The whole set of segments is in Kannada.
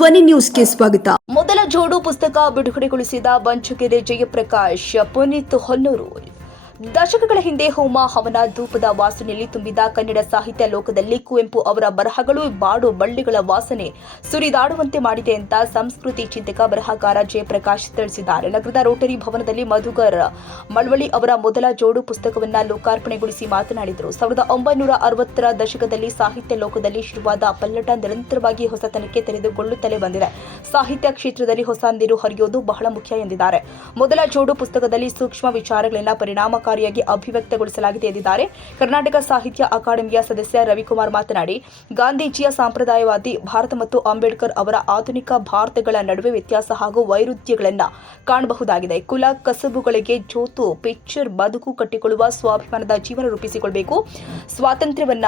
ಧ್ವನಿ ನ್ಯೂಸ್ಗೆ ಸ್ವಾಗತ. ಮೊದಲ ಜೋಡು ಪುಸ್ತಕ ಬಿಡುಗಡೆಗೊಳಿಸಿದ ಬಂಚಗೆರೆ ಜಯಪ್ರಕಾಶ್ ಪುನೀತ್ ಹೊನ್ನೂರು. ದಶಕಗಳ ಹಿಂದೆ ಹೋಮ ಹವನ ಧೂಪದ ವಾಸನೆಯಲ್ಲಿ ತುಂಬಿದ ಕನ್ನಡ ಸಾಹಿತ್ಯ ಲೋಕದಲ್ಲಿ ಕುವೆಂಪು ಅವರ ಬರಹಗಳು ಬಾಡು ಬಳ್ಳಿಗಳ ವಾಸನೆ ಸುರಿದಾಡುವಂತೆ ಮಾಡಿದೆ ಅಂತ ಸಂಸ್ಕೃತಿ ಚಿಂತಕ ಬರಹಗಾರ ಜಯಪ್ರಕಾಶ್ ತಿಳಿಸಿದ್ದಾರೆ. ನಗರದ ರೋಟರಿ ಭವನದಲ್ಲಿ ಮಧುಕರ್ ಮಳವಳ್ಳಿ ಅವರ ಮೊದಲ ಜೋಡು ಪುಸ್ತಕವನ್ನ ಲೋಕಾರ್ಪಣೆಗೊಳಿಸಿ ಮಾತನಾಡಿದರು. ಸಾವಿರದ ಒಂಬೈನೂರ ಅರವತ್ತರ ದಶಕದಲ್ಲಿ ಸಾಹಿತ್ಯ ಲೋಕದಲ್ಲಿ ಶುರುವಾದ ಪಲ್ಲಟ ನಿರಂತರವಾಗಿ ಹೊಸತನಕ್ಕೆ ತೆರೆದುಕೊಳ್ಳುತ್ತಲೇ ಬಂದಿದೆ. ಸಾಹಿತ್ಯ ಕ್ಷೇತ್ರದಲ್ಲಿ ಹೊಸ ನೀರು ಹರಿಯೋದು ಬಹಳ ಮುಖ್ಯ ಎಂದಿದ್ದಾರೆ. ಮೊದಲ ಜೋಡು ಪುಸ್ತಕದಲ್ಲಿ ಸೂಕ್ಷ್ಮ ವಿಚಾರಗಳೆಲ್ಲ ವಿಚಾರಗಳನ್ನು ಪರಿಣಾಮಕಾರಿಯಾಗಿ ಅಭಿವ್ಯಕ್ತಗೊಳಿಸಲಾಗಿದೆ ಎಂದಿದ್ದಾರೆ. ಕರ್ನಾಟಕ ಸಾಹಿತ್ಯ ಅಕಾಡೆಮಿಯ ಸದಸ್ಯ ರವಿಕುಮಾರ್ ಮಾತನಾಡಿ, ಗಾಂಧೀಜಿಯ ಸಾಂಪ್ರದಾಯವಾದಿ ಭಾರತ ಮತ್ತು ಅಂಬೇಡ್ಕರ್ ಅವರ ಆಧುನಿಕ ಭಾರತಗಳ ನಡುವೆ ವ್ಯತ್ಯಾಸ ಹಾಗೂ ವೈರುಧ್ಯಗಳನ್ನು ಕಾಣಬಹುದಾಗಿದೆ. ಕುಲ ಕಸಬುಗಳಿಗೆ ಜೋತು ಪಿಕ್ಚರ್ ಬದುಕು ಕಟ್ಟಿಕೊಳ್ಳುವ ಸ್ವಾಭಿಮಾನದ ಜೀವನ ರೂಪಿಸಿಕೊಳ್ಳಬೇಕು ಸ್ವಾತಂತ್ರ್ಯವನ್ನ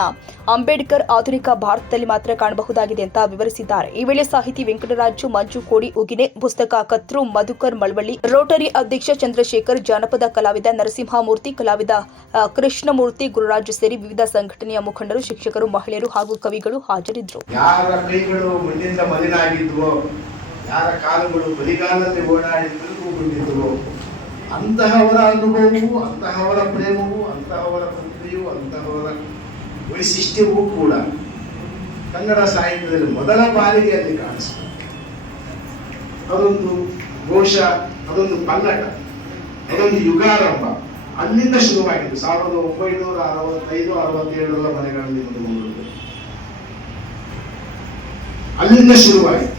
ಅಂಬೇಡ್ಕರ್ ಆಧುನಿಕ ಭಾರತದಲ್ಲಿ ಮಾತ್ರ ಕಾಣಬಹುದಾಗಿದೆ ಅಂತ ವಿವರಿಸಿದ್ದಾರೆ. ಈ ವೇಳೆ ಸಾಹಿತಿ ವೆಂಕಟರಾಜು ಮಂಜು ಕೋಡಿ ಉಗಿನೆ, ಪುಸ್ತಕ ಕತ್ರು ಮಧುಕರ್ ಮಳವಳ್ಳಿ, ರೋಟರಿ ಅಧ್ಯಕ್ಷ ಚಂದ್ರಶೇಖರ್, ಜಾನಪದ ಕಲಾವಿದ ನರಸಿಂಹಮೂರ್ತಿ ಕಲಾವಿದ ಕೃಷ್ಣಮೂರ್ತಿ ಗುರುರಾಜ್ ಸೇರಿ ವಿವಿಧ ಸಂಘಟನೆಯ ಮುಖಂಡರು, ಶಿಕ್ಷಕರು, ಮಹಿಳೆಯರು ಹಾಗೂ ಕವಿಗಳು ಹಾಜರಿದ್ದರು ಯಾರ ಕೈಗಳು ಮಣ್ಣಿಂದ ಮಲಿನಾಗಿದ್ವೋ, ಯಾರ ಕಾಲುಗಳು ಬಲಿಗಾಲದಲ್ಲಿ ಓಡಾಡಿದ್ದಕ್ಕೂ ಬಂದಿದ್ವೋ ಅಂತಹವರ ಅನುಭವವು, ಅಂತಹವರ ಪ್ರೇಮವು, ಅಂತಹವರ ಪ್ರತಿಭೆಯು, ಅಂತಹವರ ವೈಶಿಷ್ಟ್ಯವೂ ಕೂಡ ಕನ್ನಡ ಸಾಹಿತ್ಯದಲ್ಲಿ ಮೊದಲ ಬಾರಿಗೆ ಅಲ್ಲಿ ಕಾಣಿಸ್ತದೆ ಅದೊಂದು ಘೋಷ, ಅದೊಂದು ಪಲ್ಲಟ, ಅದೊಂದು ಯುಗಾರಂಭ. ಅಲ್ಲಿಂದ ಶುರುವಾಗಿದ್ದು ಸಾವಿರದ ಒಂಬೈನೂರ ಅರವತ್ತೈದು, ಅರವತ್ತೇಳರ ಮನೆಗಳಲ್ಲಿ ಅಲ್ಲಿಂದ ಶುರುವಾಯಿತು.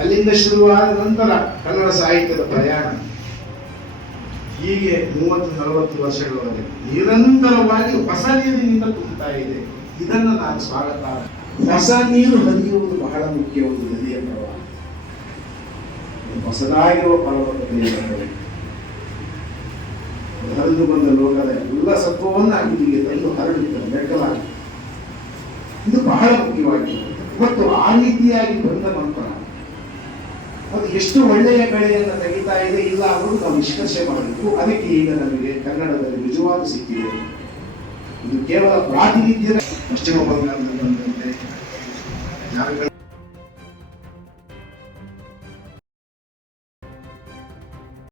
ಅಲ್ಲಿಂದ ಶುರುವಾದ ನಂತರ ಕನ್ನಡ ಸಾಹಿತ್ಯದ ಪ್ರಯಾಣ. ಹೀಗೆ ಮೂವತ್ತು, ನಲವತ್ತು ವರ್ಷಗಳವರೆಗೆ ನಿರಂತರವಾಗಿ ಹೊಸ ನೀರಿನಿಂದ ತುಂಬುತ್ತಾ ಇದೆ. ಇದನ್ನ ನಾನು ಸ್ವಾಗತ ಹೊಸ ನೀರು ಹರಿಯುವುದು ಬಹಳ ಮುಖ್ಯ ಒಂದು ನದಿಯ ಪ್ರವಾಹ. ಹೊಸದಾಗಿರುವ ಪರ್ವತತೆಯ ಹರಿದು ಬಂದ ಲೋಕದ ಎಲ್ಲ ಸತ್ವವನ್ನು ಇಲ್ಲಿಗೆ ತಂದು ಹರಡುತ್ತದೆ ಬೆಳಕಲಾಗಿ ಇದು ಬಹಳ ಮುಖ್ಯವಾಗಿದೆ. ಮತ್ತು ಆ ರೀತಿಯಾಗಿ ಬಂದ ನಂತರ ಅದು ಎಷ್ಟು ಒಳ್ಳೆಯ ಬೆಳೆಯನ್ನು ತೆಗಿತಾ ಇದೆ, ಇಲ್ಲ ಅನ್ನೋದು ನಾವು ನಿಷ್ಕರ್ಷೆ ಮಾಡಬೇಕು. ಅದಕ್ಕೆ ಈಗ ನಮಗೆ ಕನ್ನಡದಲ್ಲಿ ನಿಜವಾದ ಸಿಕ್ಕಿದೆ ಇದು. ಕೇವಲ ಪ್ರಾತಿನಿಧ್ಯದ ಪಶ್ಚಿಮ ಬಂಗಾಳದಲ್ಲಿ ಬಂದಂತೆ.